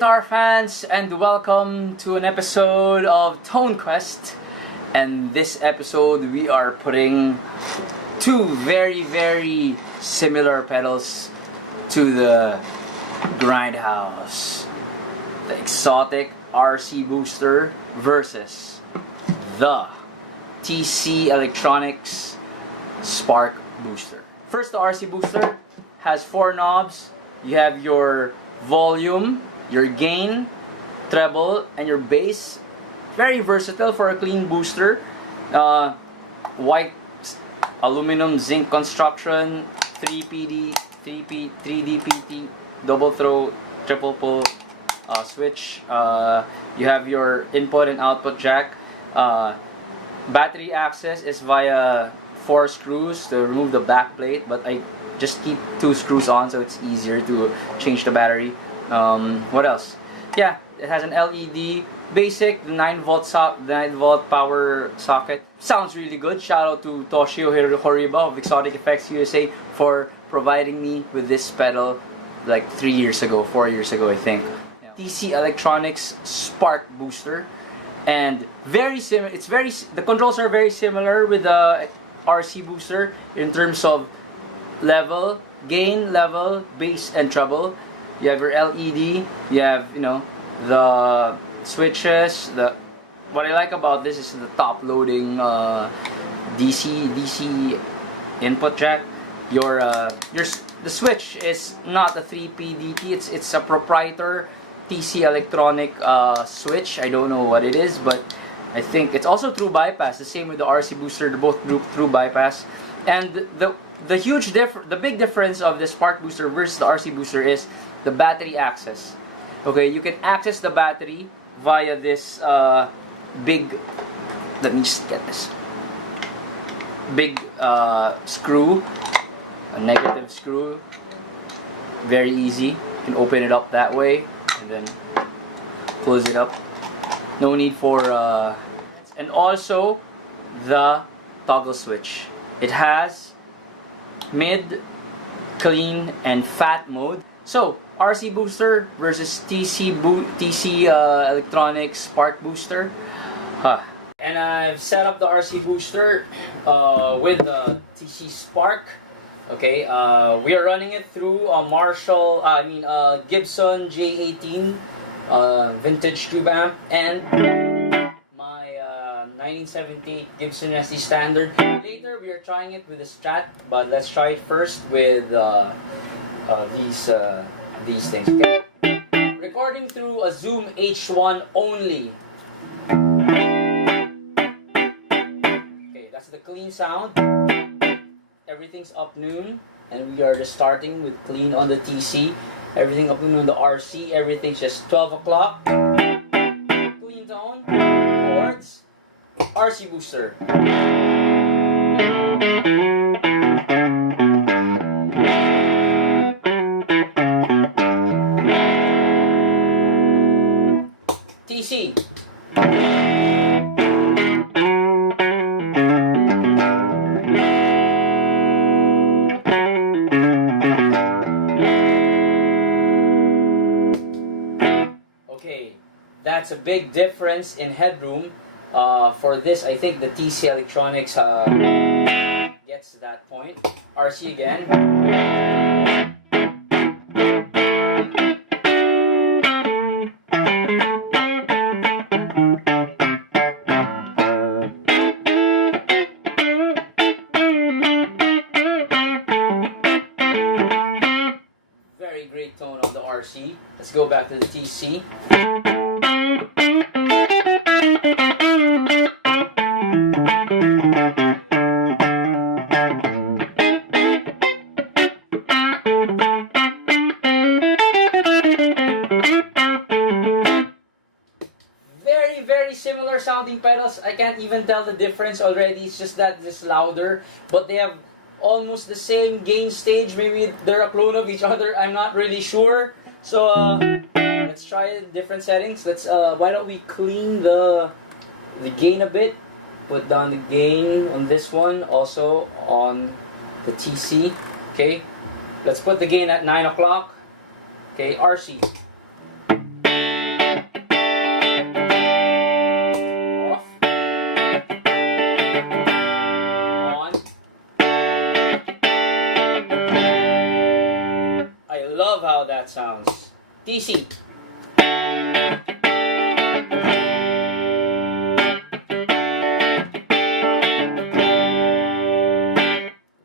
guitar fans, and welcome to an episode of Tone Quest. And this episode we are putting two very similar pedals to the grindhouse. The Xotic RC Booster versus the TC Electronics Spark Booster. First, the RC Booster has four knobs. You have your volume, your gain, treble, and your bass. Very versatile for a clean booster. White aluminum zinc construction, 3DPT, double throw, triple pull switch. You have your input and output jack. Battery access is via 4 screws to remove the back plate, but I just keep 2 screws on so it's easier to change the battery. What else? Yeah, it has an LED basic, the 9-volt power socket. Sounds really good. Shout out to Toshio Horiba of Xotic Effects USA for providing me with this pedal like 4 years ago, I think. Yeah. TC Electronics Spark Booster, and the controls are very similar with the RC Booster in terms of level, gain, level, bass, and treble. You have your LED. You have the switches. What I like about this is the top loading DC input jack. The switch is not a 3PDT. It's a proprietary TC Electronic switch. I don't know what it is, but I think it's also through bypass. The same with the RC Booster. They're both through bypass. And the big difference of the Spark Booster versus the RC Booster is the battery access. Okay, you can access the battery via this big. Let me just get this big screw, a negative screw. Very easy. You can open it up that way and then close it up. No need for and also the toggle switch. It has mid, clean, and fat mode. So RC Booster versus TC Electronics Spark Booster. And I've set up the RC Booster with the TC Spark. Okay, we are running it through a Gibson J18 vintage tube amp and my 1978 Gibson SD Standard. Later we are trying it with a Strat, but let's try it first with these things. Okay? Recording through a Zoom H1 only. Okay, that's the clean sound. Everything's up noon, and we are just starting with clean on the TC. Everything up noon on the RC. Everything's just 12 o'clock. Clean tone. Chords. RC Booster. TC. Okay, that's a big difference in headroom. For this, I think the TC Electronics gets to that point. RC again. Very great tone on the RC. Let's go back to the TC. Very similar sounding pedals. I can't even tell the difference already. It's just that this louder, but they have almost the same gain stage. Maybe they're a clone of each other. I'm not really sure. So let's try different settings. Why don't we clean the gain a bit? Put down the gain on this one, also on the TC. Okay, let's put the gain at 9 o'clock. Okay, RC. that sounds. TC.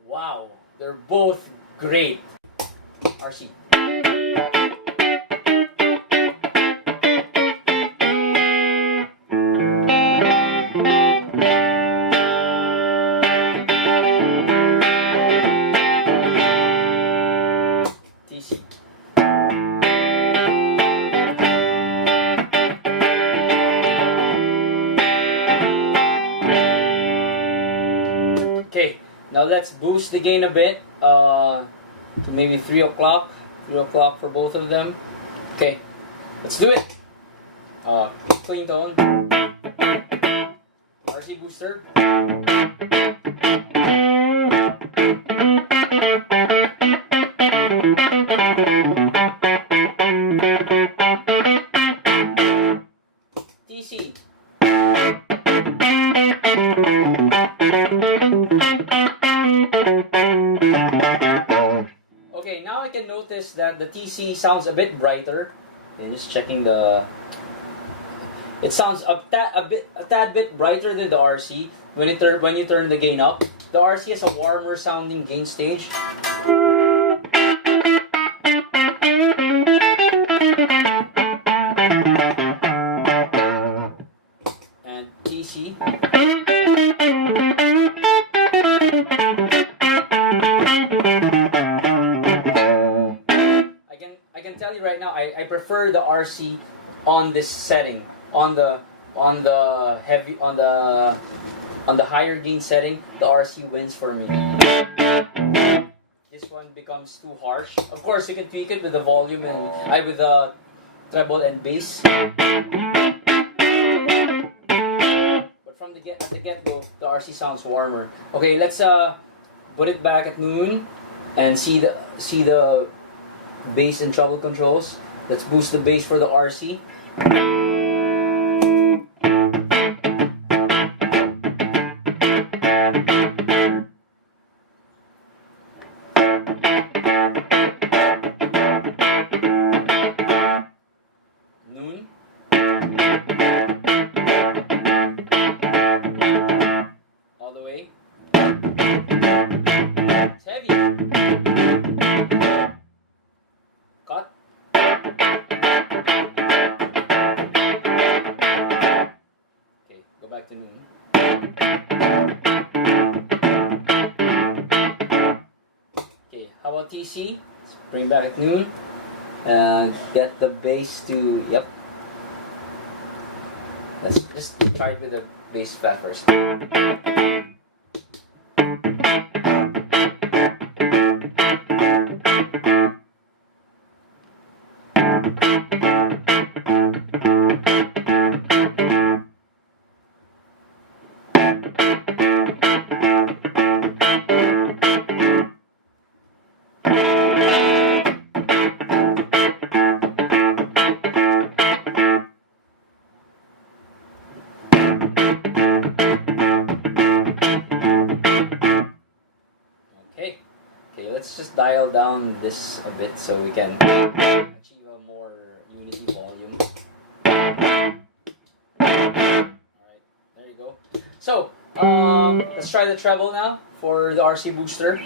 Wow, they're both great. RC. TC. Okay, now let's boost the gain a bit to maybe 3 o'clock. 3 o'clock for both of them. Okay, let's do it. Clean tone. RC Booster. TC. Okay, now I can notice that the TC sounds a bit brighter. Okay, just checking the. It sounds a tad bit brighter than the RC when you turn the gain up. The RC has a warmer sounding gain stage. And TC. I can tell you right now, I prefer the RC on this setting, on the higher gain setting. The RC wins for me. This one becomes too harsh. Of course, you can tweak it with the volume and with the treble and bass. But from the get-go, the RC sounds warmer. Okay, let's put it back at noon and see the bass and treble controls. Let's boost the bass for the RC. Noon. All the way. It's heavy. Cut. Okay, go back to noon. Okay, how about TC? Let's bring back at noon. Get the bass to, yep. Let's just try it with the bass flat first. Okay, let's just dial down this a bit so we can achieve a more unity volume. Alright, there you go. So, let's try the treble now for the RC Booster.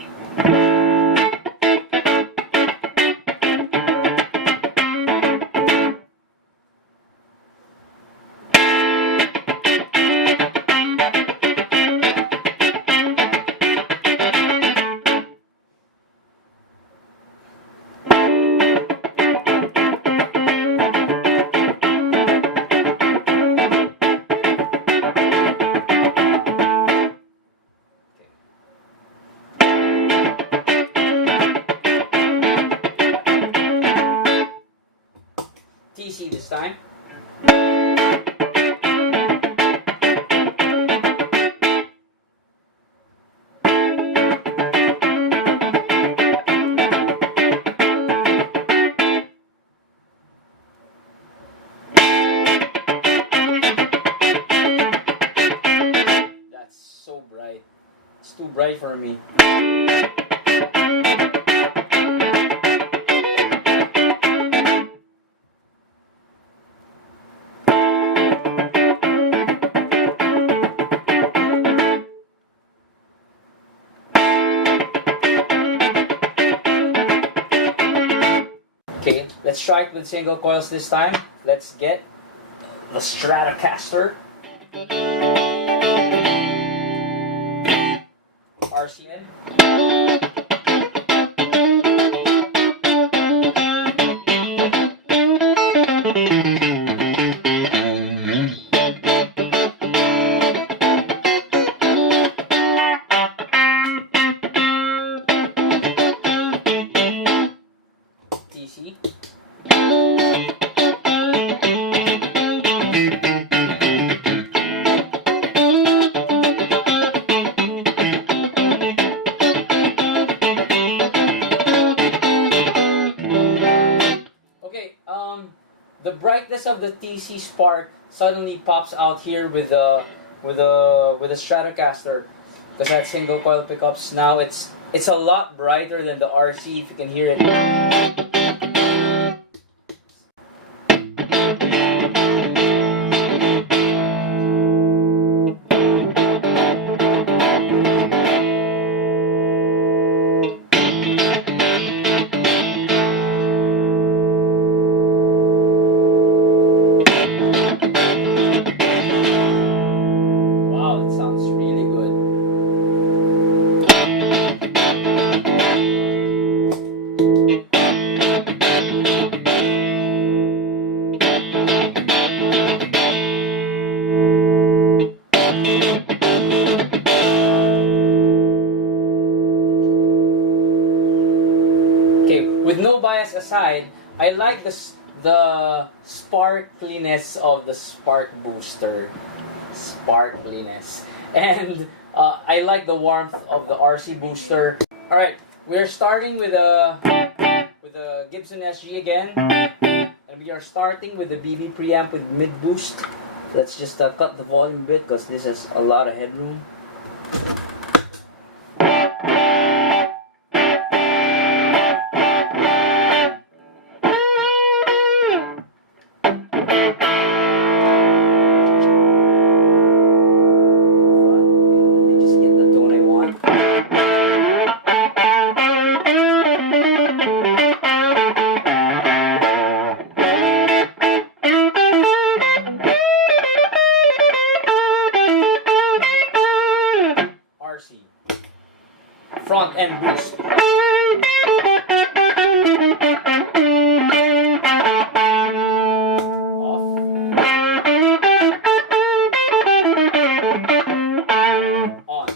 TC this time. That's so bright. It's too bright for me. Let's try it with single coils this time. Let's get the Stratocaster RCN. TC. The brightness of the TC Spark suddenly pops out here with the Stratocaster, because that single coil pickups now it's a lot brighter than the RC, if you can hear it. With no bias aside, I like the sparkliness of the Spark Booster. Sparkliness. And I like the warmth of the RC Booster. Alright, we're starting with a Gibson SG again. And we are starting with the BB Preamp with mid boost. Let's just cut the volume a bit, because this has a lot of headroom. Front end boost. Off. On.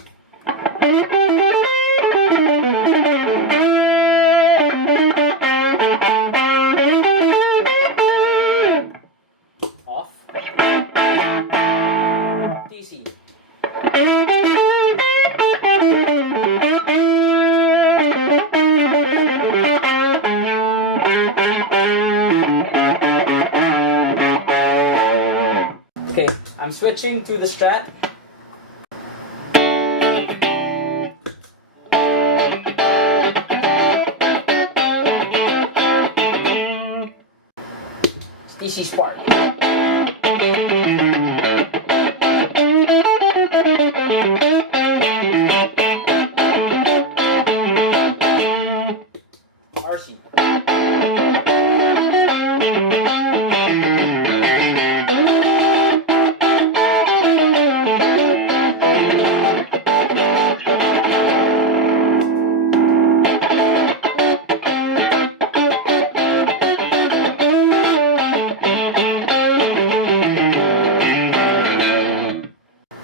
Off. TC. Okay, I'm switching to the Strat. TC Spark. RC.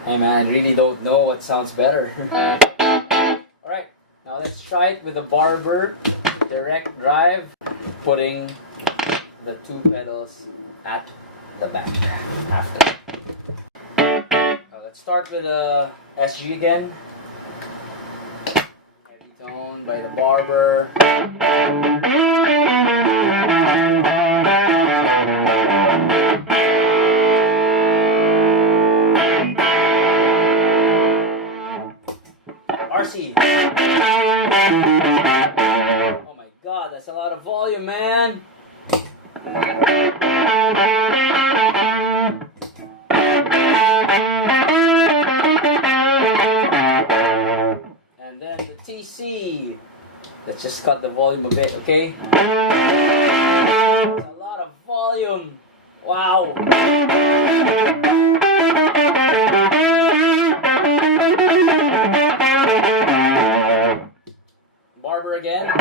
Hey man, I really don't know what sounds better. Alright, now let's try it with the Barber direct drive, putting the two pedals at the back after. Let's start with the SG again. Heavy tone by the Barber. RC. Oh my god, that's a lot of volume, man. And then the TC. Let's just cut the volume a bit, okay? That's a lot of volume. Wow. Barber again. Let's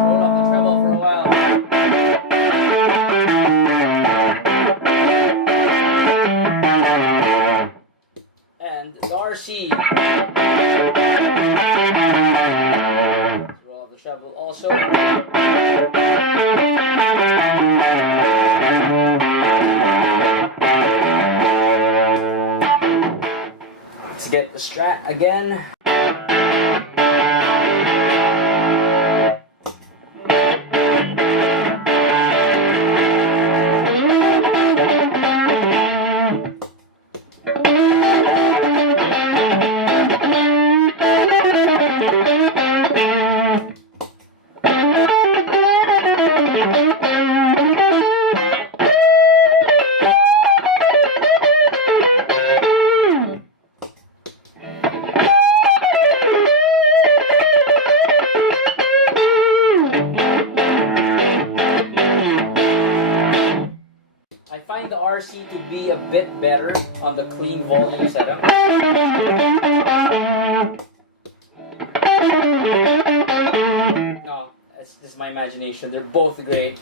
roll off the treble for a while. And the RC. Let's roll off the treble also. Let's get the Strat again. The RC to be a bit better on the clean volume setup. No, it's just my imagination. They're both great.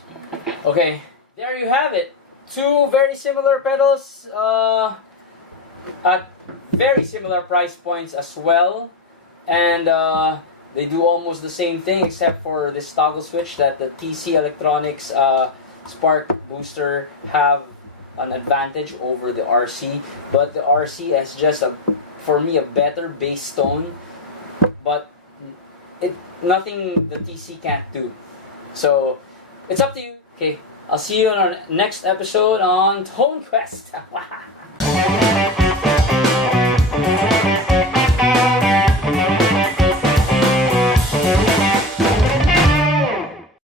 Okay, there you have it. Two very similar pedals at very similar price points as well, and they do almost the same thing except for this toggle switch that the TC Electronics Spark Booster have an advantage over the RC, but the RC has just for me a better bass tone, but nothing the TC can't do. So it's up to you. Okay, I'll see you on our next episode on Tone Quest. Wow.